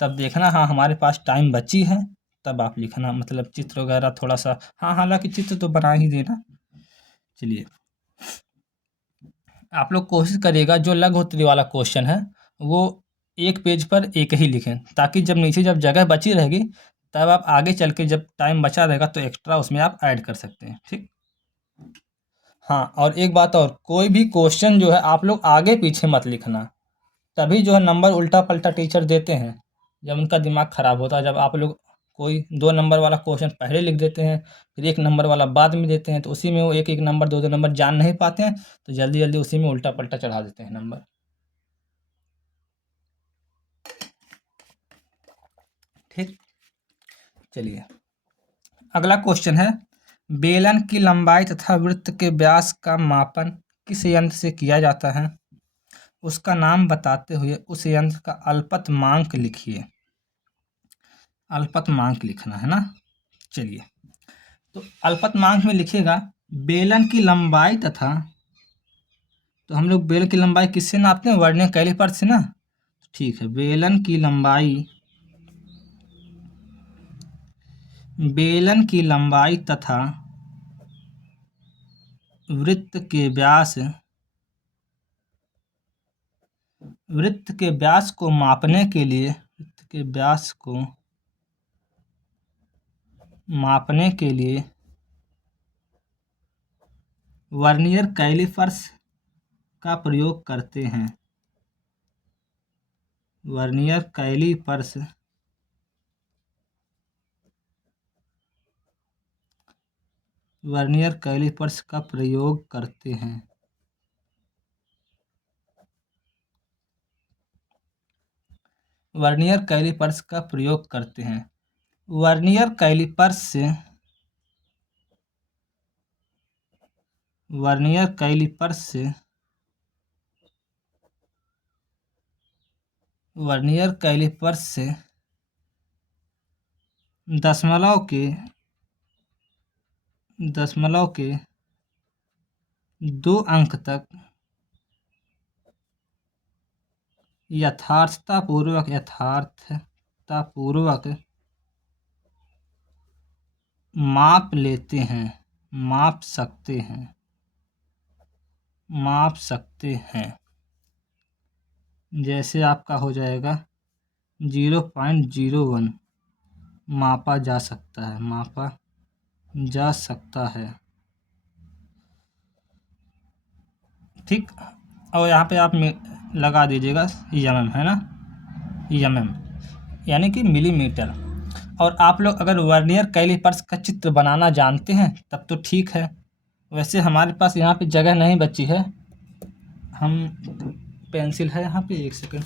तब देखना हाँ हमारे पास टाइम बची है, तब आप लिखना, मतलब चित्र वगैरह थोड़ा सा, हाँ हालांकि चित्र तो बना ही देना। चलिए आप लोग कोशिश करिएगा जो लघुत्तरी वाला क्वेश्चन है वो एक पेज पर एक ही लिखें, ताकि जब नीचे जब जगह बची रहेगी तब आप आगे चल के जब टाइम बचा रहेगा तो एक्स्ट्रा उसमें आप ऐड कर सकते हैं। ठीक, हाँ और एक बात और, कोई भी क्वेश्चन जो है आप लोग आगे पीछे मत लिखना, तभी जो है नंबर उल्टा पल्टा टीचर देते हैं, जब उनका दिमाग खराब होता है। जब आप लोग कोई 2 नंबर वाला क्वेश्चन पहले लिख देते हैं, फिर 1 नंबर वाला बाद में देते हैं, तो उसी में वो 1-1 नंबर 2-2 नंबर जान नहीं पाते हैं, तो जल्दी जल्दी उसी में उल्टा पल्टा चढ़ा देते हैं नंबर। ठीक, चलिए अगला क्वेश्चन है, बेलन की लंबाई तथा वृत्त के व्यास का मापन किस यंत्र से किया जाता है? उसका नाम बताते हुए उस यंत्र का अल्पतमांक लिखिए। अल्पतमांक लिखना है ना। चलिए तो अल्पतमांक में लिखिएगा बेलन की लंबाई तथा, तो हम लोग बेलन की लंबाई किससे नापते हैं? वर्नियर कैलिपर से ना। ठीक है, बेलन की लंबाई तथा वृत्त के व्यास को मापने के लिए वर्नियर कैलिपर्स का प्रयोग करते हैं? वर्नियर कैलीपर्स वर्नियर कैलीपर्स का प्रयोग करते हैं। वर्नियर कैलीपर्स का प्रयोग करते हैं। वर्नियर कैलीपर्स से वर्नियर कैलीपर्स से वर्नियर कैलीपर्स से दशमलव के 2 अंक तक यथार्थतापूर्वक माप लेते हैं, माप सकते हैं। जैसे आपका हो जाएगा 0.01 मापा जा सकता है। ठीक। और यहाँ पे आप लगा दीजिएगा mm, है ना, mm यानी कि मिलीमीटर। और आप लोग अगर वर्नियर कैलीपर्स का चित्र बनाना जानते हैं तब तो ठीक है। वैसे हमारे पास यहाँ पे जगह नहीं बची है। हम पेंसिल है यहाँ पे, 1 सेकंड,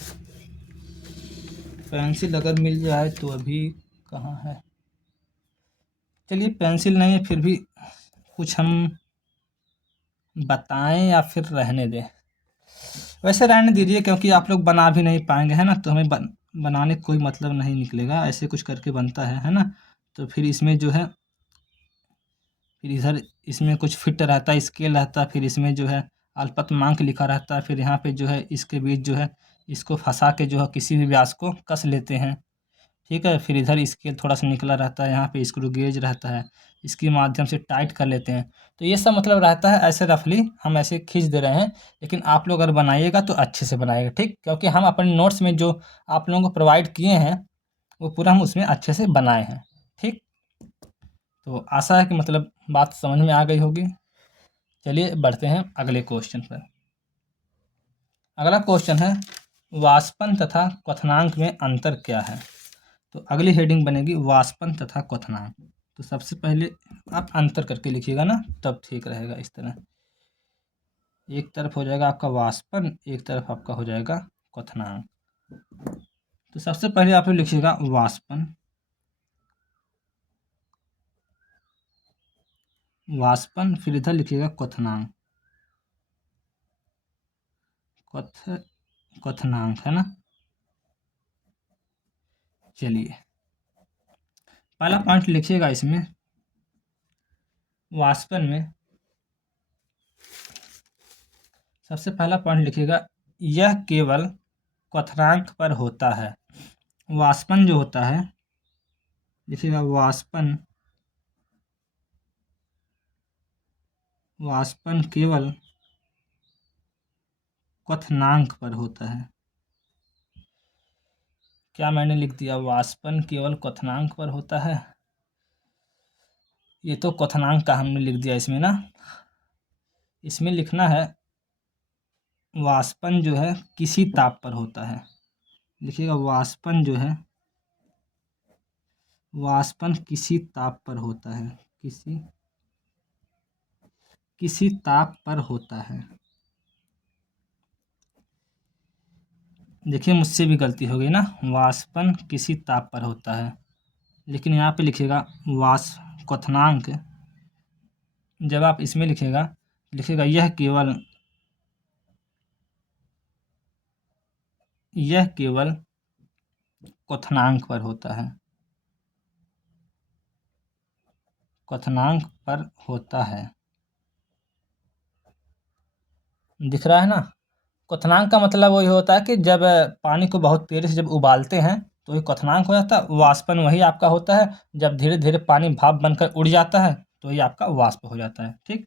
पेंसिल अगर मिल जाए तो। अभी कहाँ है? चलिए, पेंसिल नहीं है फिर भी कुछ हम बताएं या फिर रहने दें? वैसे रहने दीजिए, क्योंकि आप लोग बना भी नहीं पाएंगे, है ना, तो हमें बनाने का कोई मतलब नहीं निकलेगा। ऐसे कुछ करके बनता है ना। तो फिर इसमें जो है, फिर इधर इसमें कुछ फिट रहता है, स्केल रहता है, फिर इसमें जो है अल्पतमांक लिखा रहता है, फिर यहाँ पे जो है इसके बीच जो है इसको फंसा के जो है किसी भी व्यास को कस लेते हैं। ठीक है। फिर इधर स्केल थोड़ा सा निकला रहता है, यहाँ पे स्क्रू गेज रहता है, इसके माध्यम से टाइट कर लेते हैं। तो ये सब मतलब रहता है। ऐसे रफली हम ऐसे खींच दे रहे हैं, लेकिन आप लोग अगर बनाइएगा तो अच्छे से बनाइएगा। ठीक। क्योंकि हम अपने नोट्स में जो आप लोगों को प्रोवाइड किए हैं वो पूरा हम उसमें अच्छे से बनाए हैं। ठीक। तो आशा है कि मतलब बात समझ में आ गई होगी। चलिए बढ़ते हैं अगले क्वेश्चन पर। अगला क्वेश्चन है, वाष्पन तथा क्वथनांक में अंतर क्या है? तो अगली हेडिंग बनेगी वाष्पन तथा क्वथनांक। तो सबसे पहले आप अंतर करके लिखिएगा ना, तब ठीक रहेगा। इस तरह एक तरफ हो जाएगा आपका वाष्पन, एक तरफ आपका हो जाएगा क्वथनांक। तो सबसे पहले आप लिखिएगा वाष्पन, फिर इधर लिखिएगा क्वथनांक, क्वथनांक, है ना। चलिए पहला पॉइंट लिखिएगा इसमें, वाष्पन में सबसे पहला पॉइंट लिखिएगा, यह केवल क्वथनांक पर होता है। वाष्पन जो होता है, लिखिएगा वाष्पन केवल क्वथनांक पर होता है। क्या मैंने लिख दिया? वाष्पन केवल क्वथनांक पर होता है। ये तो क्वथनांक का हमने लिख दिया इसमें ना। इसमें लिखना है वाष्पन जो है किसी ताप पर होता है। लिखिएगा वाष्पन जो है, वाष्पन किसी ताप पर होता है, किसी ताप पर होता है। देखिए मुझसे भी गलती हो गई ना, वाष्पन किसी ताप पर होता है, लेकिन यहाँ पे लिखिएगा क्वथनांक। जब आप इसमें लिखिएगा यह केवल क्वथनांक पर होता है, क्वथनांक पर होता है। दिख रहा है ना। क्वथनांक का मतलब वही होता है कि जब पानी को बहुत तेज़ी से जब उबालते हैं तो ये क्वथनांक हो जाता है। वाष्पन वही आपका होता है, जब धीरे धीरे पानी भाप बनकर उड़ जाता है तो ये आपका वाष्प हो जाता है। ठीक।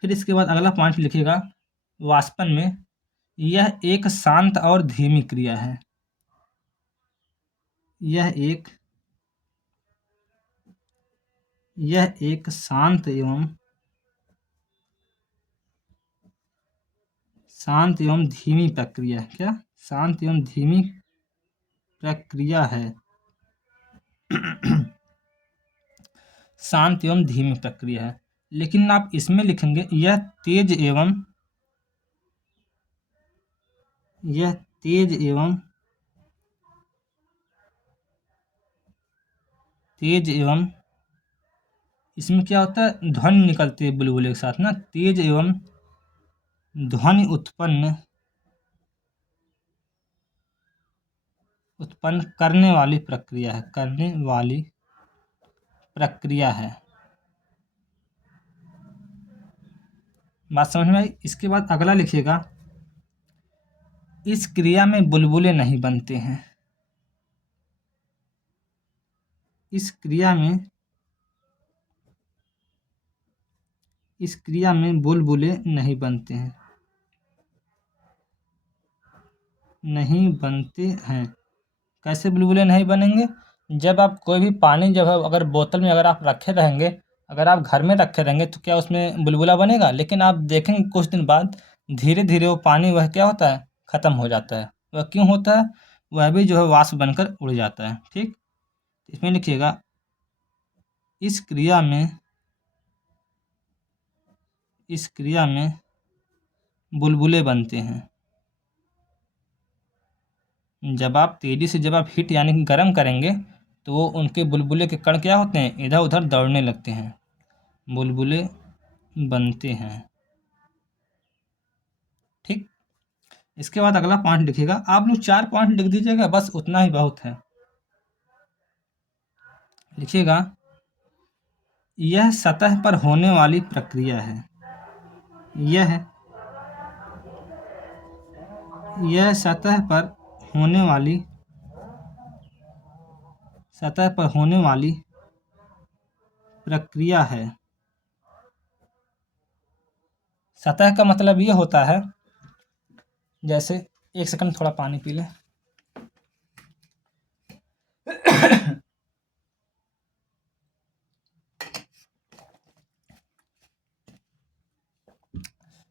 फिर इसके बाद अगला पॉइंट लिखिएगा, वाष्पन में यह एक शांत और धीमी क्रिया है। यह शांत एवं धीमी प्रक्रिया। क्या? शांत एवं धीमी प्रक्रिया है। शांत एवं धीमी प्रक्रिया है, लेकिन आप इसमें लिखेंगे यह तेज एवं इसमें क्या होता है, ध्वनि निकलती है बुलबुले के साथ ना, तेज एवं ध्वनि उत्पन्न करने वाली प्रक्रिया है। बात समझ में आई? इसके बाद अगला लिखिएगा, इस क्रिया में बुलबुले नहीं बनते हैं। इस क्रिया में बुलबुले नहीं बनते हैं। कैसे बुलबुले नहीं बनेंगे? जब आप कोई भी पानी, जब अगर बोतल में अगर आप रखे रहेंगे, अगर आप घर में रखे रहेंगे तो क्या उसमें बुलबुला बनेगा? लेकिन आप देखेंगे कुछ दिन बाद धीरे धीरे वो पानी वह क्या होता है, ख़त्म हो जाता है। वह क्यों होता है? वह भी जो है वाष्प बनकर उड़ जाता है। ठीक, इसमें लिखिएगा, इस क्रिया में बुलबुले बनते हैं। जब आप तेज़ी से जब आप हीट यानी कि गर्म करेंगे तो वो उनके बुलबुले के कण क्या होते हैं, इधर उधर दौड़ने लगते हैं, बुलबुले बनते हैं। ठीक, इसके बाद अगला पॉइंट लिखिएगा। आप लोग 4 पॉइंट लिख दीजिएगा, बस उतना ही बहुत है। लिखिएगा, यह सतह पर होने वाली प्रक्रिया है। यह सतह पर होने वाली प्रक्रिया है। सतह का मतलब ये होता है, जैसे 1 सेकंड थोड़ा पानी पी लें।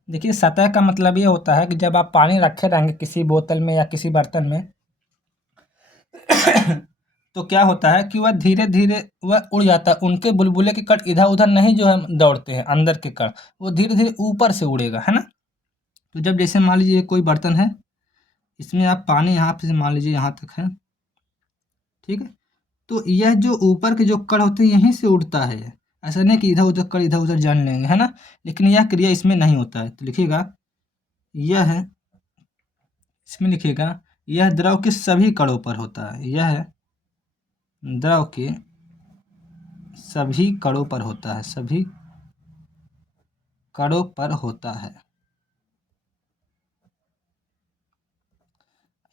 देखिए, सतह का मतलब ये होता है कि जब आप पानी रखे रहेंगे किसी बोतल में या किसी बर्तन में तो क्या होता है कि वह धीरे धीरे वह उड़ जाता है। उनके बुलबुले के कण इधर उधर नहीं जो है दौड़ते हैं, अंदर के कण वो धीरे धीरे ऊपर से उड़ेगा, है ना। तो जब जैसे मान लीजिए कोई बर्तन है, इसमें आप पानी यहाँ से मान लीजिए यहाँ तक है, ठीक है, तो यह जो ऊपर के जो कण होते हैं यहीं से उड़ता है। ऐसा नहीं कि इधर उधर कण इधर उधर जान लेंगे, है ना। लेकिन यह क्रिया इसमें नहीं होता है। तो लिखिएगा, इसमें लिखिएगा, यह द्रव के सभी कणों पर होता है। यह द्रव के सभी कणों पर होता है, सभी कणों पर होता है।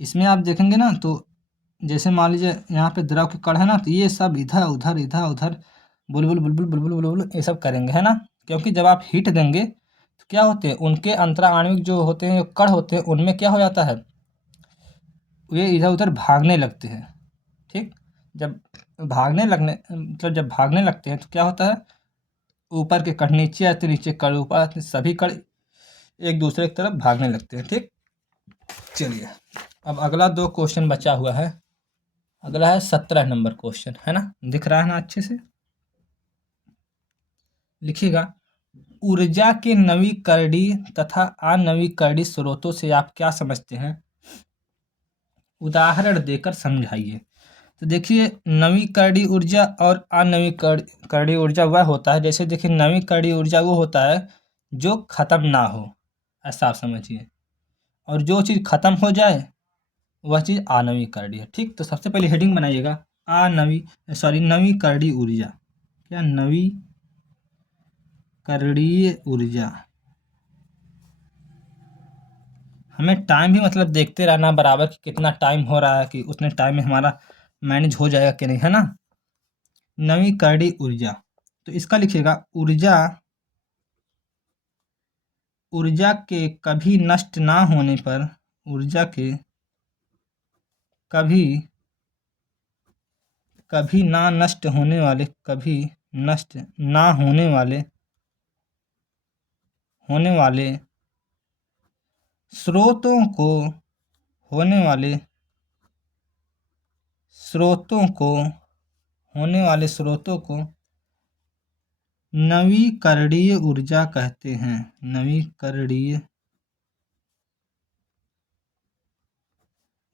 इसमें आप देखेंगे ना, तो जैसे मान लीजिए यहाँ पे द्रव के कण है ना, तो ये सब इधर उधर बुलबुल बुलबुल बुलबुल बुलबुल ये सब करेंगे, है ना। क्योंकि जब आप हीट देंगे तो क्या होते हैं, उनके अंतरा आणविक जो होते हैं, कण होते हैं, उनमें क्या हो जाता है, वे इधर उधर भागने लगते हैं। ठीक, जब भागने लगते हैं तो क्या होता है, ऊपर के कण नीचे आते, नीचे कण ऊपर आते, सभी कण एक दूसरे की तरफ भागने लगते हैं। ठीक, चलिए अब अगला 2 क्वेश्चन बचा हुआ है। अगला है 17 नंबर क्वेश्चन, है ना, दिख रहा है ना अच्छे से। लिखिएगा, ऊर्जा के नवीकरणीय तथा अनवीकरणीय स्रोतों से आप क्या समझते हैं, उदाहरण देकर समझाइए। तो देखिए, नवीकरणीय ऊर्जा और अनवीकरणीय ऊर्जा वह होता है, जैसे देखिए नवीकरणीय ऊर्जा वो होता है जो खत्म ना हो, ऐसा आप समझिए, और जो चीज़ खत्म हो जाए वह चीज़ अनवीकरणीय है। ठीक, तो सबसे पहले हेडिंग बनाइएगा, नवीकरणीय ऊर्जा। क्या? नवीकरणीय ऊर्जा। हमें टाइम भी मतलब देखते रहना बराबर कि कितना टाइम हो रहा है, कि उतने टाइम में हमारा मैनेज हो जाएगा कि नहीं, है ना। नवीकरणीय ऊर्जा, तो इसका लिखिएगा, ऊर्जा के कभी नष्ट ना होने पर, ऊर्जा के कभी ना नष्ट होने वाले, कभी नष्ट ना होने वाले स्रोतों को होने वाले स्रोतों को नवीकरणीय ऊर्जा कहते हैं। नवीकरणीय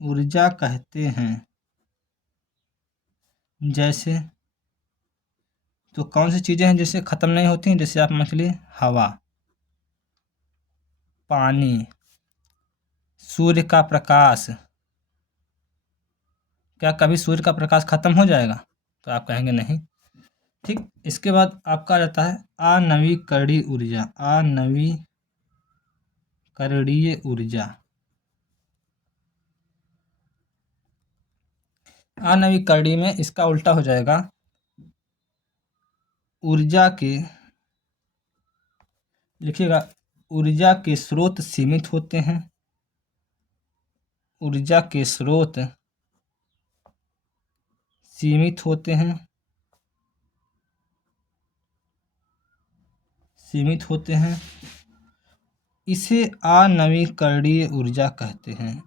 ऊर्जा कहते हैं। जैसे तो कौन सी चीज़ें हैं जैसे ख़त्म नहीं होती हैं? जैसे आप मछली, हवा, पानी, सूर्य का प्रकाश। क्या कभी सूर्य का प्रकाश ख़त्म हो जाएगा? तो आप कहेंगे नहीं। ठीक, इसके बाद आपका आ जाता है अनवीकरणीय ऊर्जा। अनवीकरणीय ऊर्जा। अनवीकरणीय में इसका उल्टा हो जाएगा ऊर्जा के, लिखिएगा, ऊर्जा के स्रोत सीमित होते हैं। ऊर्जा के स्रोत सीमित होते हैं। इसे अनवीकरणीय ऊर्जा कहते हैं।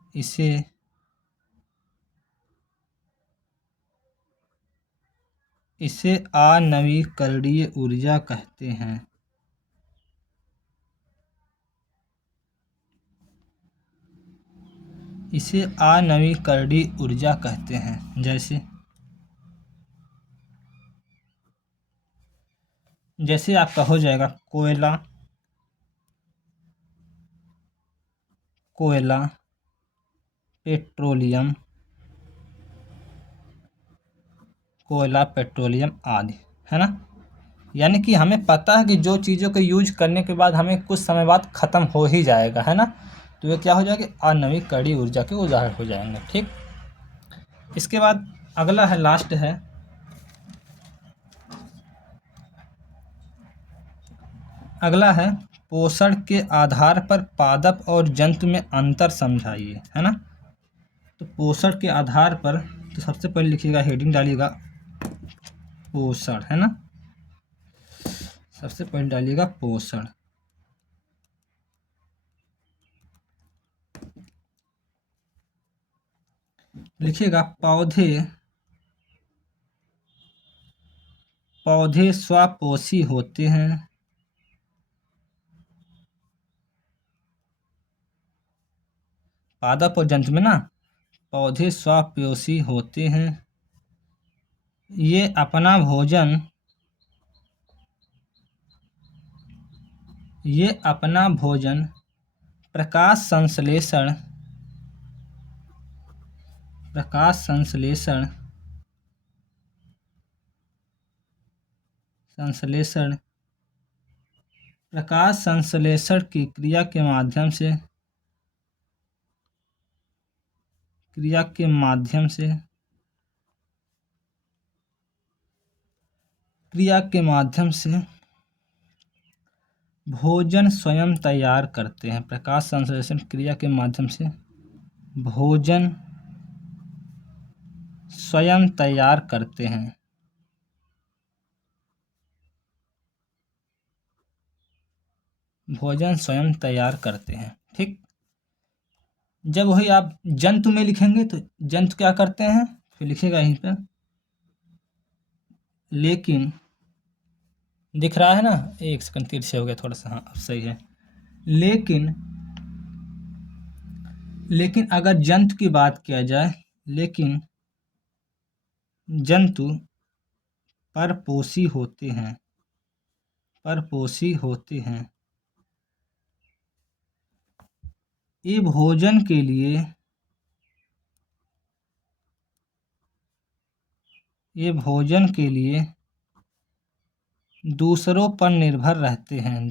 इसे अनवीकरणीय ऊर्जा कहते हैं। इसे अनवीकरणीय ऊर्जा कहते हैं। जैसे आपका हो जाएगा कोयला, पेट्रोलियम, आदि, है ना। यानी कि हमें पता है कि जो चीज़ों को यूज करने के बाद हमें कुछ समय बाद ख़त्म हो ही जाएगा, है ना। तो ये क्या हो जाएगा? अनवीकरणीय ऊर्जा के उदाहरण हो जाएंगे। ठीक, इसके बाद अगला है, लास्ट है, पोषण के आधार पर पादप और जंतु में अंतर समझाइए, है ना। तो पोषण के आधार पर, तो सबसे पहले लिखिएगा, हेडिंग डालिएगा पोषण, है ना। सबसे पहले डालिएगा पोषण। लिखिएगा पौधे स्वपोषी होते हैं। पादप और जंतु में ना, पौधे स्वपोषी होते हैं। ये अपना भोजन प्रकाश संश्लेषण की क्रिया के माध्यम से भोजन स्वयं तैयार करते हैं। प्रकाश संश्लेषण क्रिया के माध्यम से भोजन स्वयं तैयार करते हैं। ठीक, जब वही आप जंतु में लिखेंगे तो जंतु क्या करते हैं? फिर लिखिएगा यहीं पर, लेकिन दिख रहा है ना, एक सेकंड, तीर से हो गया थोड़ा सा, हाँ अब सही है। लेकिन अगर जंतु की बात किया जाए, लेकिन जंतु परपोषी होते हैं। ये भोजन के लिए दूसरों पर निर्भर रहते हैं।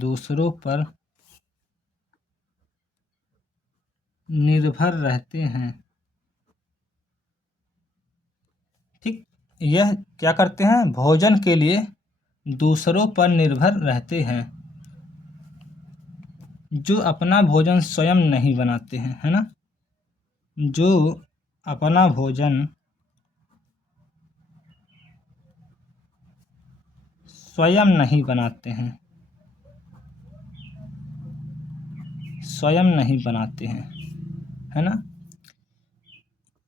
ठीक, यह क्या करते हैं? भोजन के लिए दूसरों पर निर्भर रहते हैं, जो अपना भोजन स्वयं नहीं बनाते हैं, है ना। जो अपना भोजन स्वयं नहीं बनाते हैं। स्वयं नहीं बनाते हैं, है ना।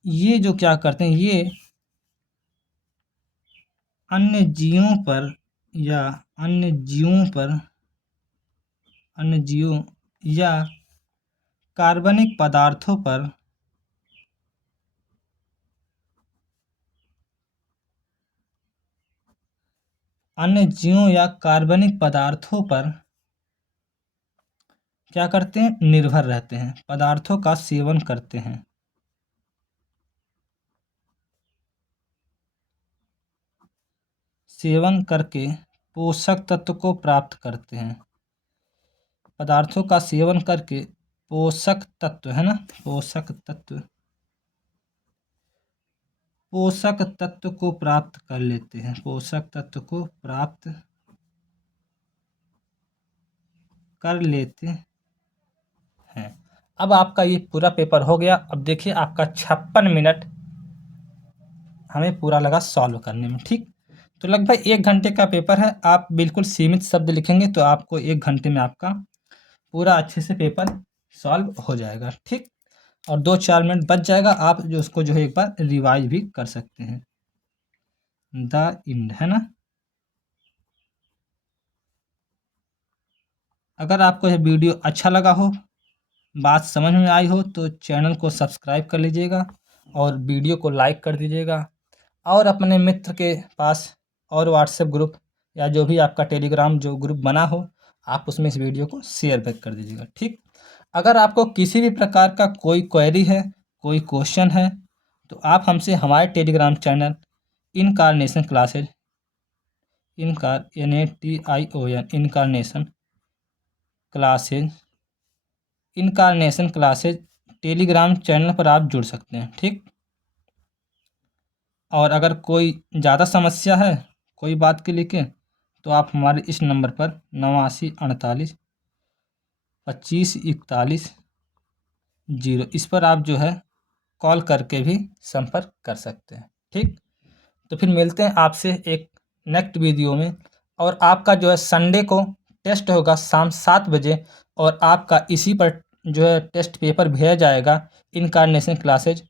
ये जो क्या करते हैं, ये अन्य जीवों पर या अन्य जीवों पर अन्य जीवों या कार्बनिक पदार्थों पर अन्य जीवों या कार्बनिक पदार्थों पर क्या करते हैं, निर्भर रहते हैं, पदार्थों का सेवन करते हैं। सेवन करके पोषक तत्व को प्राप्त करते हैं। पदार्थों का सेवन करके पोषक तत्व, है ना, पोषक तत्व को प्राप्त कर लेते हैं, पोषक तत्व को प्राप्त कर लेते हैं। अब आपका ये पूरा पेपर हो गया। अब देखिए आपका 56 मिनट हमें पूरा लगा सॉल्व करने में, ठीक। तो लगभग 1 घंटे का पेपर है। आप बिल्कुल सीमित शब्द लिखेंगे तो आपको 1 घंटे में आपका पूरा अच्छे से पेपर सॉल्व हो जाएगा, ठीक। और 2-4 मिनट बच जाएगा, आप जो उसको जो है एक बार रिवाइज भी कर सकते हैं। द इंड, है ना। अगर आपको यह वीडियो अच्छा लगा हो, बात समझ में आई हो, तो चैनल को सब्सक्राइब कर लीजिएगा और वीडियो को लाइक कर दीजिएगा। और अपने मित्र के पास और व्हाट्सएप ग्रुप या जो भी आपका टेलीग्राम जो ग्रुप बना हो, आप उसमें इस वीडियो को शेयर बैक कर दीजिएगा, ठीक। अगर आपको किसी भी प्रकार का कोई क्वेरी है, कोई क्वेश्चन है, तो आप हमसे हमारे Telegram channel incarnation classes, incarnation classes Telegram channel पर आप जुड़ सकते हैं, ठीक। और अगर कोई ज़्यादा समस्या है कोई बात के लेके, तो आप हमारे इस नंबर पर 8948254140 इस पर आप जो है कॉल करके भी संपर्क कर सकते हैं, ठीक। तो फिर मिलते हैं आपसे एक नेक्स्ट वीडियो में। और आपका जो है संडे को टेस्ट होगा शाम 7 बजे, और आपका इसी पर जो है टेस्ट पेपर भेजा जाएगा इनकार्नेशन क्लासेज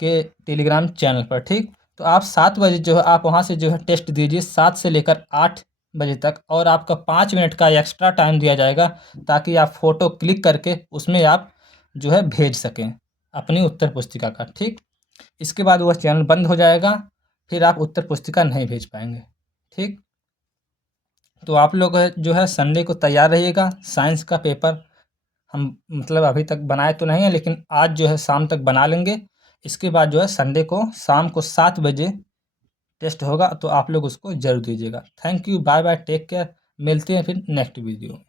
के टेलीग्राम चैनल पर, ठीक। तो आप 7 बजे जो है आप वहाँ से जो है टेस्ट दीजिए 7 से लेकर 8 बजे तक, और आपका 5 मिनट का एक्स्ट्रा टाइम दिया जाएगा ताकि आप फ़ोटो क्लिक करके उसमें आप जो है भेज सकें अपनी उत्तर पुस्तिका का, ठीक। इसके बाद वह चैनल बंद हो जाएगा, फिर आप उत्तर पुस्तिका नहीं भेज पाएंगे, ठीक। तो आप लोग जो है संडे को तैयार रहिएगा। साइंस का पेपर हम मतलब अभी तक बनाए तो नहीं है, लेकिन आज जो है शाम तक बना लेंगे। इसके बाद जो है संडे को शाम को 7 बजे टेस्ट होगा, तो आप लोग उसको ज़रूर दीजिएगा। Thank you, bye bye, take care. मिलते हैं फिर नेक्स्ट वीडियो में।